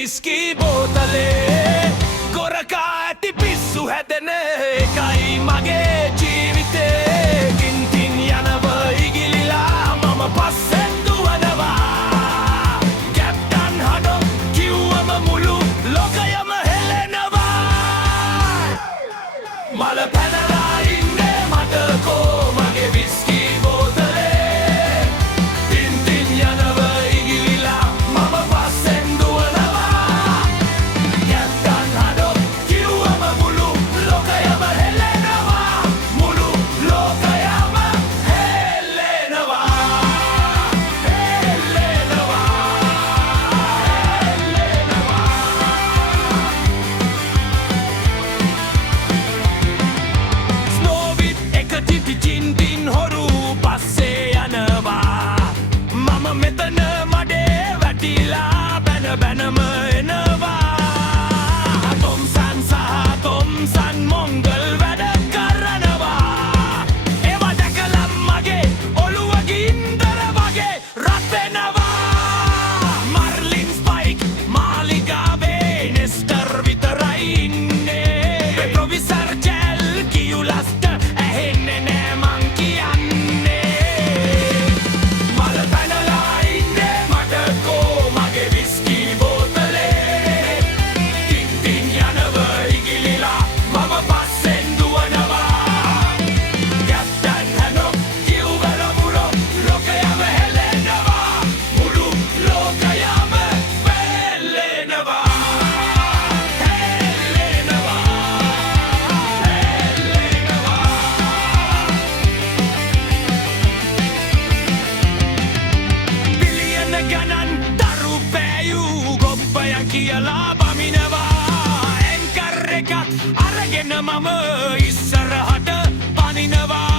විස්කී බෝතලේ ගොරකා ඇති පිස්සු හැදෙන එකයි මගේ ජීවිතේ කින්තින් යනව ඉගිලිලා මම පස්සෙන් දුවනවා කැප්ටන් හඩෝ කිව්වම මුළු ලෝකයම හෙලෙනවා මල පැනලා ඉන්නේ මට කෝ මගේ විස්කී බෝතලේ තින්තින් යනව ඉගිලිලා මම පස්සෙන් දුවනවා කැප්ටන් හඩෝ කිව්වම මුළු ලෝකයම හෙලෙනවා මුළු ලෝකයම හෙලෙනවා ස්නෝවිත් එක ටිටිචින්ටින් හොරු පස්සේ යනවා මම මෙතන මඩේ වැටිලා බැන බැනම එනවා තොම්සන් සහ තොම්සන් මොංගල් වැඩ කරනවා ඒවා දැකලා මගේ ඔළුව ගින්දර වගේ රත් වෙනවා මර්ලින් ස්පයික් මාලිගාවේ නෙස්ටර් විතරයි ඉන්නේ ප්‍රොෆෙසර් ජෙල් කියුලස්ට ඇහෙන්නේ නෑ මං කියන්නේ මල පැනලා ඉන්නේ මට කෝ මගේ විස්කී බෝතලේ තින්තින් යනව ඉගිලිලා මම පස්සෙන් දුවනවා කැප්ටන් හඩෝ කිව්වල මුළු ලෝකයම හෙලෙනවා මුළු ලෝකයම වෙලෙනවා බිලියන ගණන් දරු පෑයූ ගොප්පයන් කියලා බමිනවා ඇන්කර් එකක් අරගෙන මම ඉස්සරහට පනිනවා